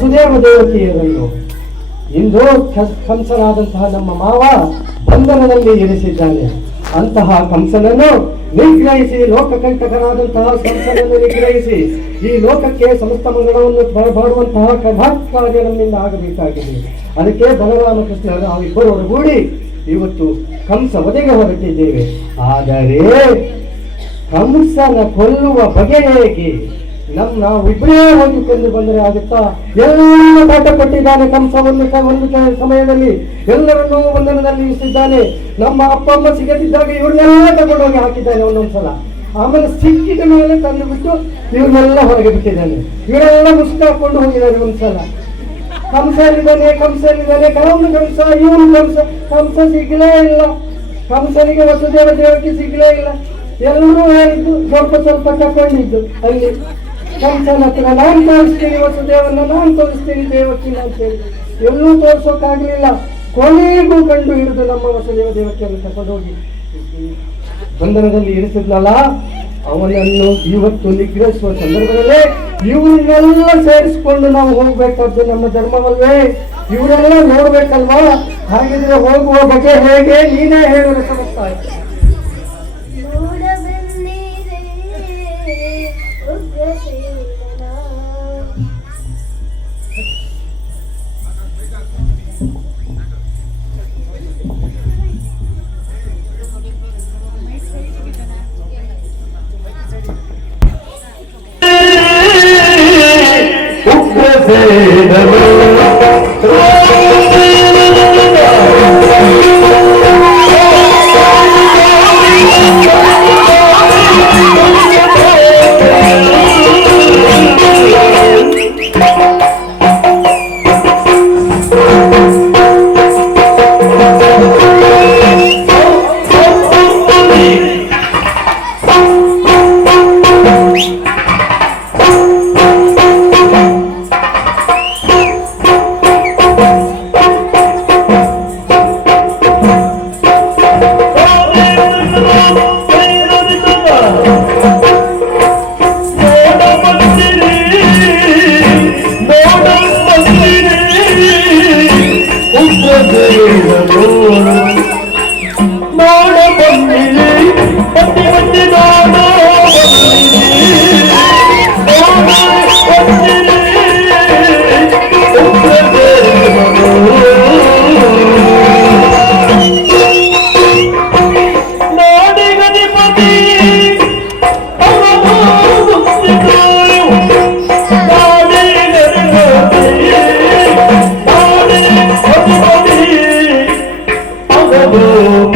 ವಸುದೇವ ದೇವಕಿಯರನ್ನು ಇಂದು ಕಂಸನಾದಂತಹ ನಮ್ಮ ಮಾವ ಬಂಧನದಲ್ಲಿ ಇರಿಸಿದ್ದಾನೆ. ಅಂತಹ ಕಂಸನನ್ನು ನಿಗ್ರಹಿಸಿ, ಲೋಕಕಂಟಕನಾದಂತಹ ಕಂಸನನ್ನು ನಿಗ್ರಹಿಸಿ ಈ ಲೋಕಕ್ಕೆ ಸಮಸ್ತ ಮಂಗಳವನ್ನು ಮಾಡುವಂತಹ ಮಹತ್ಕಾರ್ಯ ನಮ್ಮಿಂದ ಆಗಬೇಕಾಗಿದೆ. ಅದಕ್ಕೆ ಬಲರಾಮಕೃಷ್ಣರು ನಾವಿಬ್ಬರು ಒಳಗೂಡಿ ಇವತ್ತು ಕಂಸ ವಧೆಗೆ ಹೊರಟಿದ್ದೇವೆ. ಆದರೆ ಕಂಸನ ಕೊಲ್ಲುವ ಬಗೆ ಹೇಗೆ? ನಾವಿಬ್ಬರೇ ಹೋಗಿ ಕೊಂಡು ಬಂದರೆ ಆಗುತ್ತಾ? ಎಲ್ಲ ಪಾಠ ಕೊಟ್ಟಿದ್ದಾನೆ ಕಂಸ. ಒಂದು ಸಮಯದಲ್ಲಿ ಎಲ್ಲರನ್ನೂ ಬಂಧನದಲ್ಲಿ ಇರಿಸಿದ್ದಾನೆ. ನಮ್ಮ ಅಪ್ಪ ಅಮ್ಮ ಸಿಗದಿದ್ದಾಗ ಇವ್ರನ್ನೆಲ್ಲ ತಗೊಂಡೋಗಿ ಹಾಕಿದ್ದಾನೆ ಒಂದೊಂದ್ಸಲ. ಆಮೇಲೆ ಸಿಕ್ಕಿದ ಮೇಲೆ ತಂದು ಬಿಟ್ಟು ಇವ್ರನ್ನೆಲ್ಲ ಹೊರಗೆ ಬಿಟ್ಟಿದ್ದಾನೆ. ಇವರೆಲ್ಲ ಮುಸ್ಕ ಹಾಕೊಂಡು ಹೋಗಿದ್ದಾರೆ ಒಂದ್ಸಲ. ಕಂಸ ಎಲ್ಲಿದ್ದಾನೆ ಕೆಲವೊಂದು ಕಂಸ, ಇವನು ಕಂಸ ಸಿಗಲೇ ಇಲ್ಲ. ಕಂಸನಿಗೆ ವಸುದೇವ ದೇವಕ್ಕೆ ಸಿಗಲೇ ಇಲ್ಲ. ಎಲ್ಲರೂ ಹೇಳಿದ್ದು ಸ್ವಲ್ಪ ತಕೊಂಡಿದ್ದು ಅಲ್ಲಿ ಕಂಸನ ಹತ್ರ. ನಾನು ತೋರಿಸ್ತೀನಿ ವಸುದೇವನ್ನ, ನಾನು ತೋರಿಸ್ತೀನಿ ದೇವಕಿನ ಅಂತ ಹೇಳಿ ಎಲ್ಲೂ ತೋರ್ಸೋಕ್ಕಾಗ್ಲಿಲ್ಲ. ಕೊನೆಗೂ ಕಂಡು ಹಿಡಿದು ನಮ್ಮ ವಸುದೇವ ದೇವಕಿಯನ್ನು ತಗೊಂಡೋಗಿ ಬಂಧನದಲ್ಲಿ ಇರಿಸಿದ್ನಲ್ಲ, ಅವನನ್ನು ಇವತ್ತು ನಿಗ್ರಹಿಸುವ ಸಂದರ್ಭದಲ್ಲೇ ಇವನ್ನೆಲ್ಲ ಸೇರಿಸಿಕೊಂಡು ನಾವು ಹೋಗ್ಬೇಕಾದ್ದು ನಮ್ಮ ಧರ್ಮವಲ್ವೇ? ಇವರೆಲ್ಲ ನೋಡ್ಬೇಕಲ್ವಾ? ಹಾಗಿದ್ರೆ ಹೋಗುವ ಬಗೆ ಹೇಗೆ? ನೀನೇ ಹೇಳಲು ಸಮಸ್ತ ಆಯ್ತು. Oh